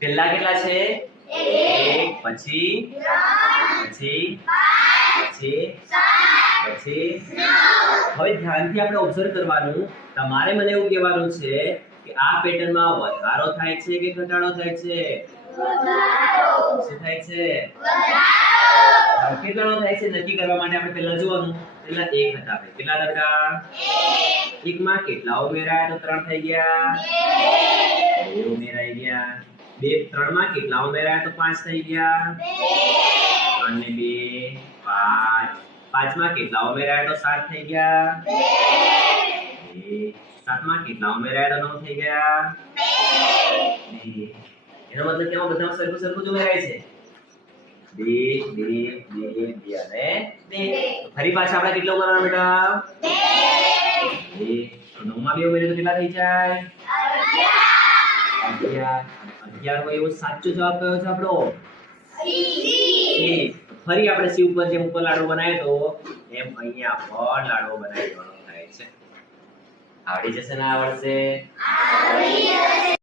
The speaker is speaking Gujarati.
પહેલા કેટલા છે? એક પછી? પછી? પછી? પછી? હવે ધ્યાનથી આપણે ઓબ્ઝર્વ કરવાનું. તમારે મને એવું કહેવાનું છે કે આ પેટર્નમાં વધારો થાય છે કે ઘટાડો થાય છે? શું થાય છે? કેટલાનો થાય છે? નક્કી કરવા માટે આપણે પહેલા જોવાનું. પહેલા એક હતા કેટલા હતા એકમાં કેટલા ઉમેરાયા? તો ત્રણ થઈ ગયા. બે ઉમેરાઈ ગયા. બે ત્રણમાં કેટલા ઉમેરાયા તો પાંચ થઈ ગયા? ત્રણ ને બે પાંચ. પાંચમાં કેટલા ઉમેરાયા તો સાત થઈ ગયા? સાતમાં કેટલા ઉમેરાયા તો નવ થઈ ગયા? એનો મતલબ કે આમાં બધામાં સરખું સરખું જ ઉમેરાય છે? બે બે બે બે અને બે. ફરી પાછા આપણે કેટલા ઉમેરવાના બેટા? બે. નવ નવમાં બે ઉમેરીએ તો કેટલા થઈ જાય? અગિયાર અગિયાર હોય એવો સાચો જવાબ કયો છે આપણો. ફરી આપણે સી ઉપર જેમ ઉપર લાડવો બનાવ્યો તો એમ અહીંયા પણ લાડવો બનાવી દેવાનો થાય છે. આવડી જશે ને આવડશે